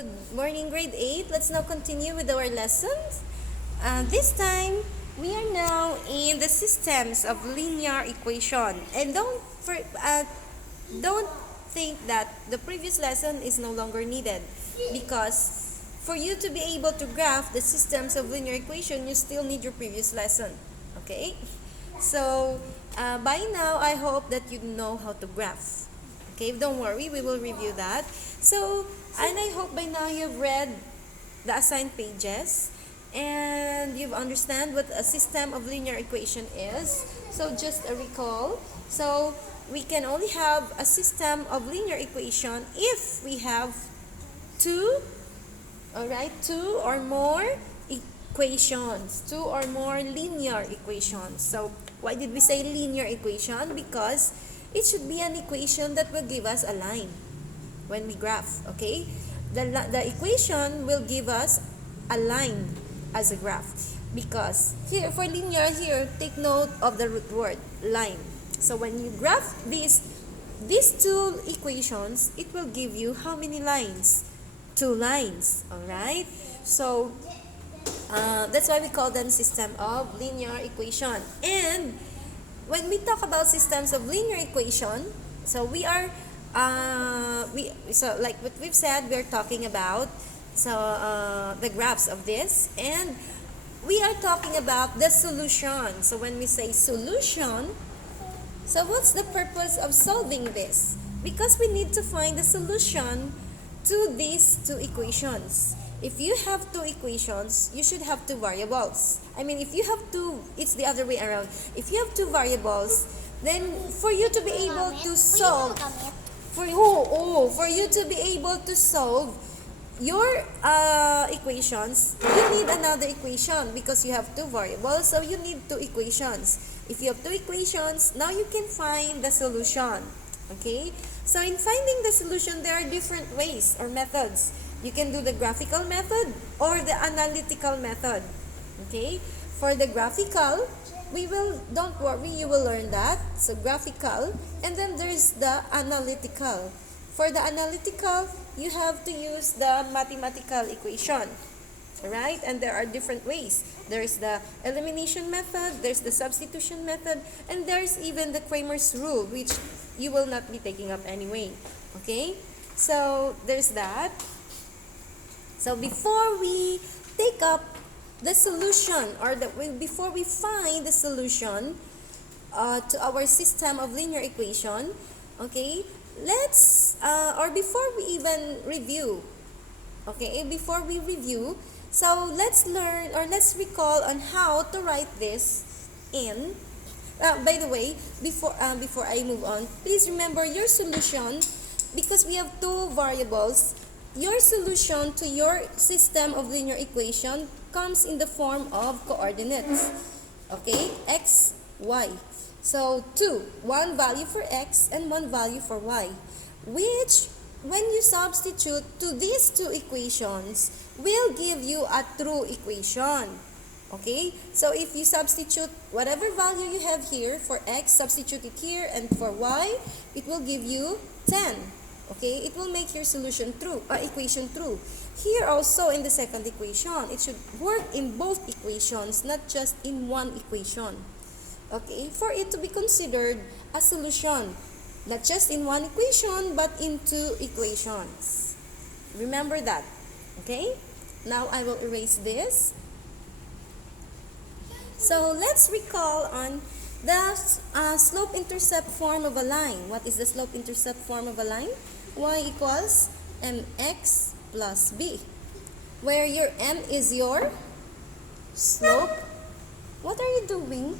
Good morning, grade 8. Let's now continue with our lessons. This time, we are now in the systems of linear equation. And don't think that the previous lesson is no longer needed, because for you to be able to graph the systems of linear equation, you still need your previous lesson. Okay? So, by now, I hope that you know how to graph. Okay, don't worry, we will review that. So, and I hope by now you've read the assigned pages and you've understand what a system of linear equation is. So, just a recall. So, we can only have a system of linear equation if we have two or more equations, two or more linear equations. So, why did we say linear equation? Because it should be an equation that will give us a line when we graph, okay? The equation will give us a line as a graph. Because here, for linear, here, take note of the root word, line. So when you graph these two equations, it will give you how many lines? 2 lines, alright? So, that's why we call them system of linear equation. And when we talk about systems of linear equation, so we are so like what we've said, we're talking about the graphs of this, and we are talking about the solution. So when we say solution, so what's the purpose of solving this? Because we need to find the solution to these two equations. If you have two equations, you should have two variables. I mean, if you have two, it's the other way around. If you have two variables, then for you to be able to solve, for you to be able to solve your equations, you need another equation because you have two variables, so you need two equations. If you have two equations, now you can find the solution. Okay? So in finding the solution, there are different ways or methods. You can do the graphical method or the analytical method. Okay? For the graphical, don't worry, you will learn that. So graphical, and then there's the analytical. For the analytical, you have to use the mathematical equation. Alright? And there are different ways. There's the elimination method, there's the substitution method, and there's even the Cramer's rule, which you will not be taking up anyway. Okay? So, there's that. So, before we take up the solution, or before we find the solution to our system of linear equation, okay, before we even review, so let's learn or let's recall on how to write this in. By the way, before I move on, please remember your solution, because we have two variables. Your solution to your system of linear equation comes in the form of coordinates. Okay, x, y. So, one value for x and one value for y, which, when you substitute to these two equations, will give you a true equation. Okay? So, if you substitute whatever value you have here for x, substitute it here, and for y, it will give you 10. Okay? It will make your equation true. Here also in the second equation, it should work in both equations, not just in one equation. Okay? For it to be considered a solution, not just in one equation, but in two equations. Remember that. Okay? Now I will erase this. So let's recall on the slope-intercept form of a line. What is the slope-intercept form of a line? Y equals mx plus b, where your m is your slope. What are you doing?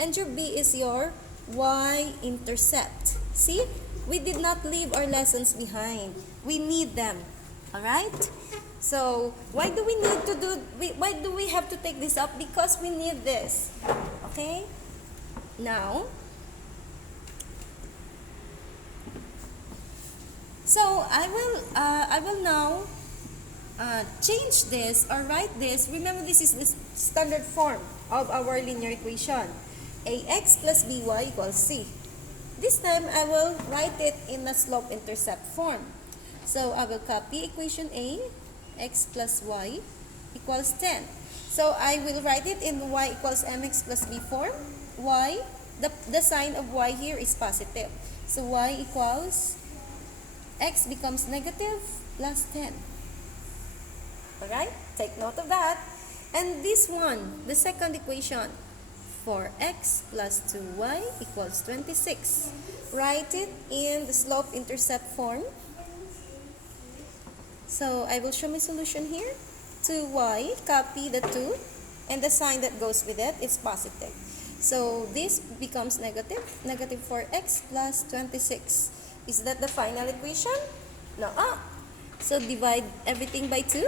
And your b is your y-intercept. See? We did not leave our lessons behind. We need them. Alright? So, why do we have to take this up? Because we need this. Okay? Now, so I will now change this or write this. Remember, this is the standard form of our linear equation. ax plus by equals c. This time, I will write it in a slope-intercept form. So I will copy equation A, x plus y equals 10. So I will write it in y equals mx plus b form. Y, the sign of y here is positive. So y equals, x becomes negative plus 10. Alright, take note of that. And this one, the second equation, 4x plus 2y equals 26. Write it in the slope-intercept form. So I will show my solution here. 2y, copy the 2, and the sign that goes with it is positive. So this becomes negative 4x plus 26. Is that the final equation? No. So divide everything by 2.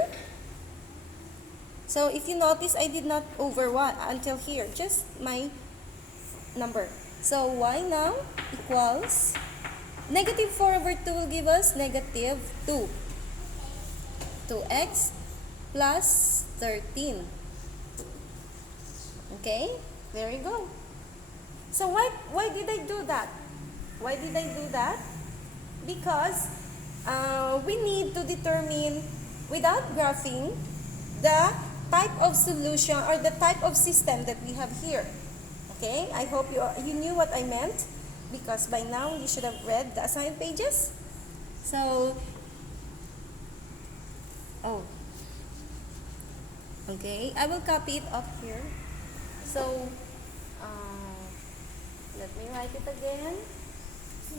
So if you notice, I did not over 1 until here, just my number. So y now equals negative 4 over 2 will give us negative 2. 2x plus 13. Okay, there you go. So why did I do that? Why did I do that? Because we need to determine, without graphing, the type of solution or the type of system that we have here. Okay, I hope you knew what I meant, because by now you should have read the assigned pages. So, okay, I will copy it up here. So, let me write it again.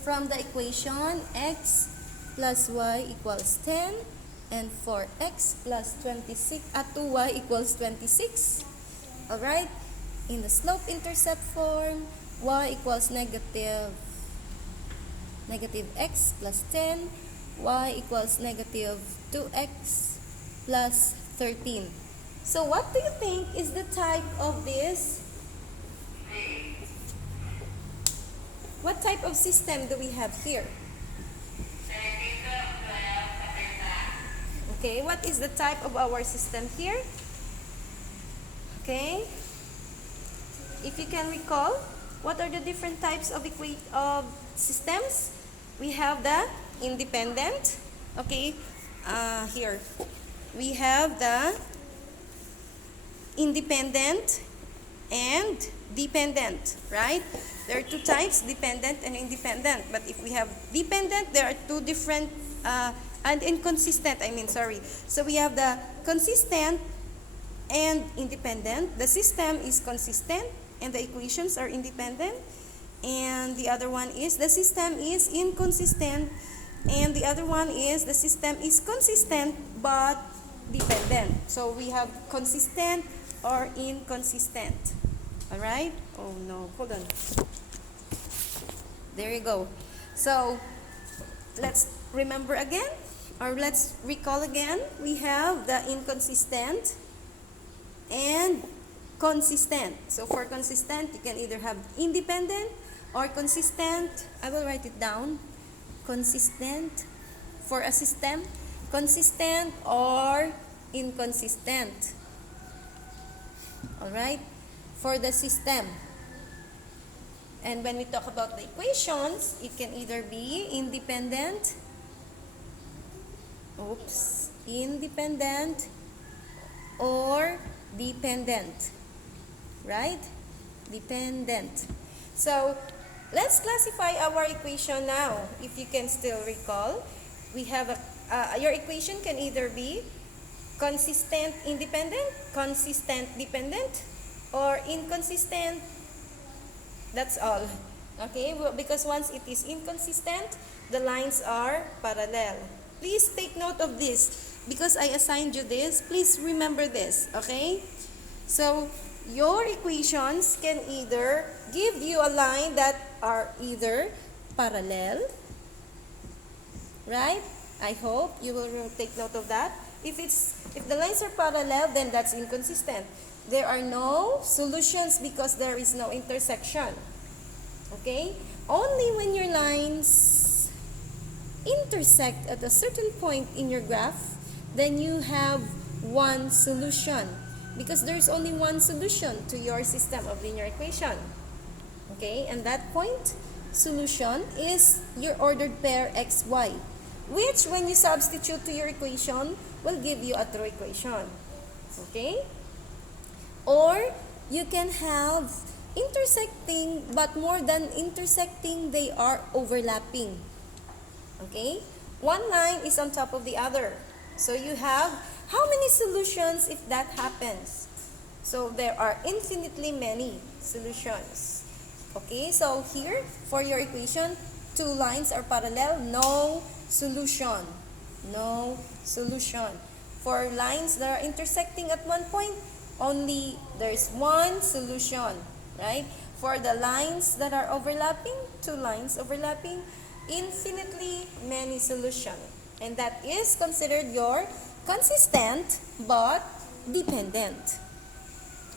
From the equation, x plus y equals 10, and 4x plus 26, 2y equals 26. Alright, in the slope-intercept form, y equals negative x plus 10, y equals negative 2x plus 13. So what do you think is the type of this? What type of system do we have here? Okay, what is the type of our system here? Okay, if you can recall, what are the different types of systems? We have the independent. Okay, here we have the independent and dependent, right? There are two types, dependent and independent. But if we have dependent, there are two different and inconsistent, So we have the consistent and independent. The system is consistent and the equations are independent. And the other one is the system is inconsistent, and the other one is the system is consistent but dependent. So we have consistent or inconsistent. Alright? Oh no, hold on. There you go. So let's remember again, or let's recall again. We have the inconsistent and consistent. So for consistent, you can either have independent or consistent. I will write it down. Consistent for a system, consistent or inconsistent. Alright? For the system. And when we talk about the equations, it can either be independent, independent or dependent. Right? Dependent. So, let's classify our equation now. If you can still recall, we have your equation can either be consistent independent, consistent dependent, or inconsistent. That's all. Okay? Well, because once it is inconsistent, the lines are parallel. Please take note of this because I assigned you this. Please remember this. Okay? So, your equations can either give you a line that are either parallel, right? I hope you will take note of that. If the lines are parallel, then that's inconsistent. There are no solutions because there is no intersection. Okay? Only when your lines intersect at a certain point in your graph, then you have one solution. Because there's only one solution to your system of linear equation. Okay? And that point solution is your ordered pair xy. which when you substitute to your equation will give you a true equation. Okay? Or you can have intersecting, but more than intersecting, they are overlapping. Okay? One line is on top of the other. So you have how many solutions if that happens? So there are infinitely many solutions. Okay, so here for your equation, two lines are parallel, no solution. No solution. For lines that are intersecting at one point, only there's one solution, right? For the lines that are overlapping, two lines overlapping, infinitely many solutions. And that is considered your consistent but dependent.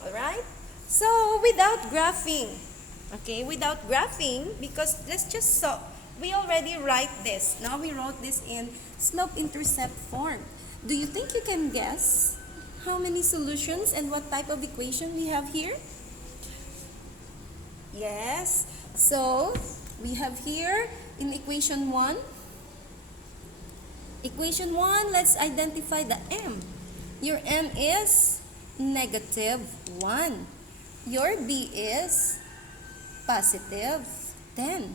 Alright? So, without graphing, okay, without graphing, because let's just we already write this. Now we wrote this in slope-intercept form. Do you think you can guess how many solutions and what type of equation we have here? Yes. So, we have here in equation 1. Equation 1, let's identify the m. Your m is negative 1. Your b is positive 10.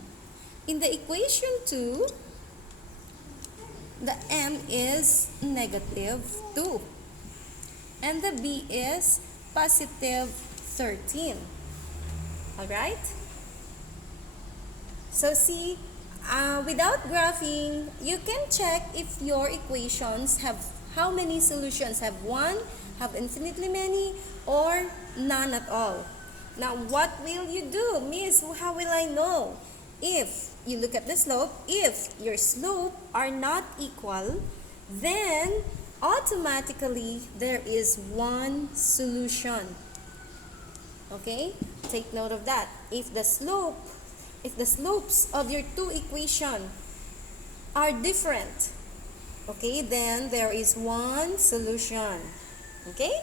In the equation 2, the m is negative 2. And the b is positive 13. Alright? So see, without graphing, you can check if your equations have how many solutions. Have one, have infinitely many, or none at all. Now, what will you do? Miss, how will I know? If you look at the slope, if your slope are not equal, then automatically there is one solution. Okay? Take note of that. If the slopes of your two equations are different, okay, then there is one solution. Okay?